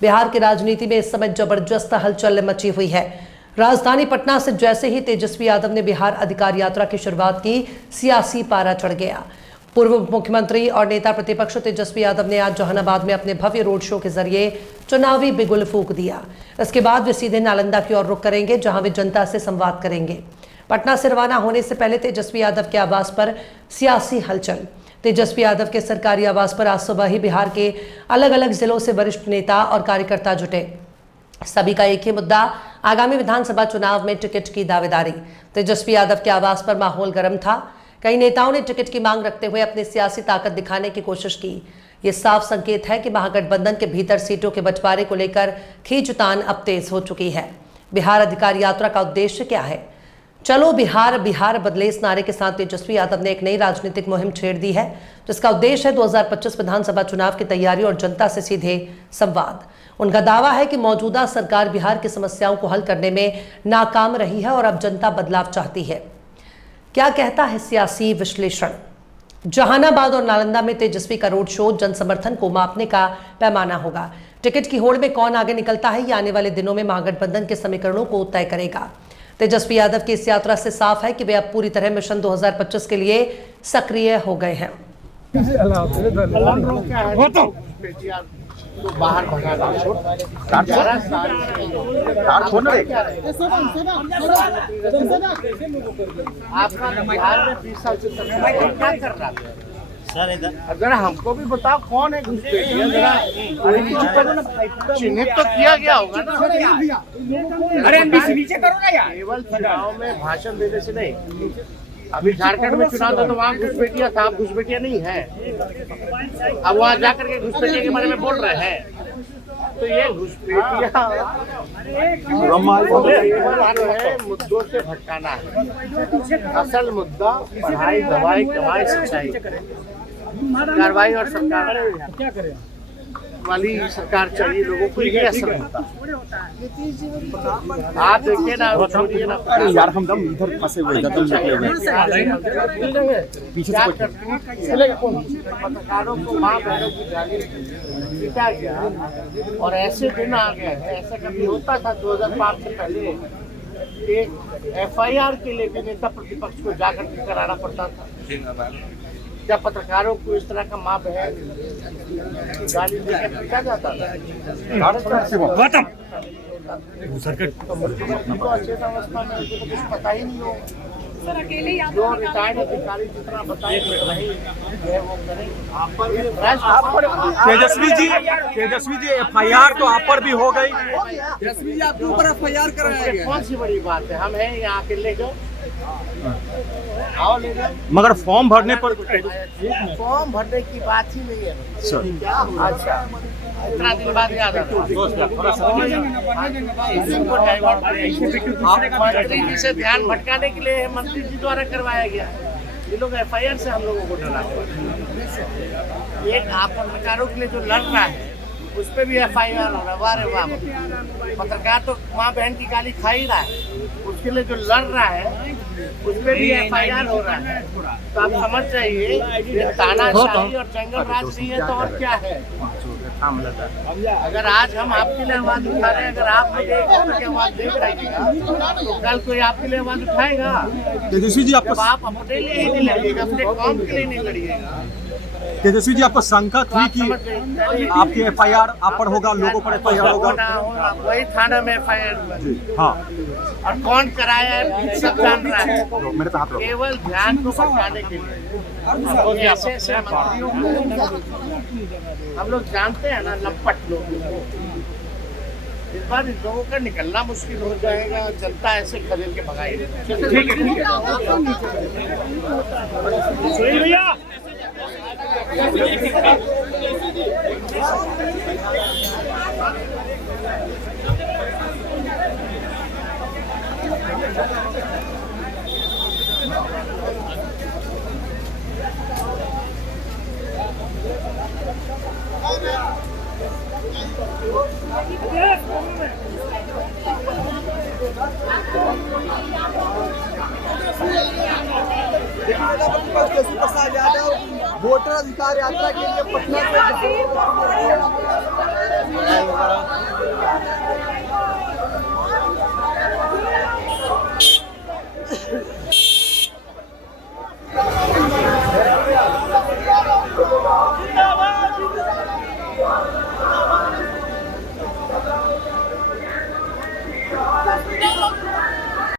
बिहार की राजनीति में इस समय जबरदस्त हलचल मची हुई है। राजधानी पटना से जैसे ही तेजस्वी यादव ने बिहार अधिकार यात्रा की शुरुआत की, सियासी पारा चढ़ गया। पूर्व मुख्यमंत्री और नेता प्रतिपक्ष तेजस्वी यादव ने आज जहानाबाद में अपने भव्य रोड शो के जरिए चुनावी बिगुल फूंक दिया। इसके बाद वे सीधे नालंदा की ओर रुख करेंगे, जहां वे जनता से संवाद करेंगे। पटना से रवाना होने से पहले तेजस्वी यादव के आवास पर सियासी हलचल। तेजस्वी यादव के सरकारी आवास पर आज सुबह ही बिहार के अलग अलग जिलों से वरिष्ठ नेता और कार्यकर्ता जुटे। सभी का एक ही मुद्दा, आगामी विधानसभा चुनाव में टिकट की दावेदारी। तेजस्वी यादव के आवास पर माहौल गर्म था। कई नेताओं ने टिकट की मांग रखते हुए अपनी सियासी ताकत दिखाने की कोशिश की। ये साफ संकेत है कि महागठबंधन के भीतर सीटों के बंटवारे को लेकर खींचतान अब तेज हो चुकी है। बिहार अधिकार यात्रा का उद्देश्य क्या है? चलो बिहार, बिहार बदले इस नारे के साथ तेजस्वी यादव ने एक नई राजनीतिक मुहिम छेड़ दी है, जिसका उद्देश्य है 2025 विधानसभा चुनाव की तैयारी और जनता से सीधे संवाद। उनका दावा है कि मौजूदा सरकार बिहार की समस्याओं को हल करने में नाकाम रही है और अब जनता बदलाव चाहती है। क्या कहता है सियासी विश्लेषण? जहानाबाद और नालंदा में तेजस्वी का रोड शो जन समर्थन को मापने का पैमाना होगा। टिकट की होड़ में कौन आगे निकलता है, ये आने वाले दिनों में महागठबंधन के समीकरणों को तय करेगा। तेजस्वी यादव की इस यात्रा से साफ है कि वे अब पूरी तरह मिशन 2025 के लिए सक्रिय हो गए हैं। तो बाहर भगाना आपका बिहार में 20 साल से क्या कर रहा है सर? इधर अगर हमको भी बताओ कौन है चिन्हित तो किया गया होगा ना। अरे नीचे करो ना यार। केवल चुनाव में भाषण देने से नहीं। अभी झारखंड में चुनाव था तो वहाँ घुसपैठिया था, अब घुसपैठिया नहीं है। अब वहाँ जाकर के घुसपैठिया के बारे में बोल रहे हैं। तो ये घुसपैठिया है, मुद्दों से भटकाना है। असल मुद्दा पढ़ाई, दवाई, कमाई, सिंचाई, कार्रवाई और सरकार क्या करे वाली सरकार चाहिए लोगों को। ये असर होता आप देखिए ना, छोड़िए ना यार, हम दम इधर फंसे हुए पीछे पत्रकारों को माँ बहनों की जाने पीटा गया और ऐसे दिन आ गए हैं। ऐसा कभी होता था 2005 से पहले एक FIR के लिए भी नेता प्रतिपक्ष को जाकर के कराना पड़ता था। क्या पत्रकारों को इस तरह का माँ बहन गाली देकर पीटा जाता था? तो अचेत अवस्था में उनको तो कुछ पता ही नहीं होगा। जो रिटायर्ड अधिकारी जितना बताए वो करें। तेजस्वी जी FIR तो आप पर भी हो गई। तेजस्वी जी आपके ऊपर FIR कराया गया। कौन सी बड़ी बात है? हम हैं यहाँ के ले जाओ, आओ ले जाओ। मगर फॉर्म भरने पर फॉर्म भरने की बात ही नहीं है सर। अच्छा, इतना दिन बाद याद आता मंत्री जी से ध्यान भटकाने के लिए मंत्री जी द्वारा करवाया गया। ये लोग FIR से हम लोगों को डरा। एक आप पत्रकारों के लिए जो लड़ रहा है उस पर भी FIR हो रहा है। वाह, पत्रकार तो माँ बहन की गाली खा ही रहा है, उसके लिए जो लड़ रहा है उस पर भी FIR हो रहा है। तो आप समझ जाइए, तानाशाही और जंगल राज नहीं है तो और क्या है। अगर आज हम आपके लिए आवाज उठा रहे हैं, अगर आप लोग आवाज दे रहे तो कल कोई आपके लिए आवाज उठाएगा। तेजस्वी जी आप अपने लिए ही नहीं लड़िएगा, अपने कौम के लिए नहीं लड़िएगा। तेजस्वी जी आपको शंका थी कि आपके FIR आप पर होगा, लोगों पर FIR होगा? वही थाना में FIR। हाँ, और कौन कराया है सब जान रहा है। केवल ध्यान को भटकाने के लिए ऐसे मंत्रियों को हम लोग जानते हैं ना, लपट लोग। इस बार इन लोगों का निकलना मुश्किल हो जाएगा। जनता ऐसे खदेड़ के भगाएगी। ठीक है भैया। प्रसाद यादव वोटर अधिकार यात्रा के लिए पटना से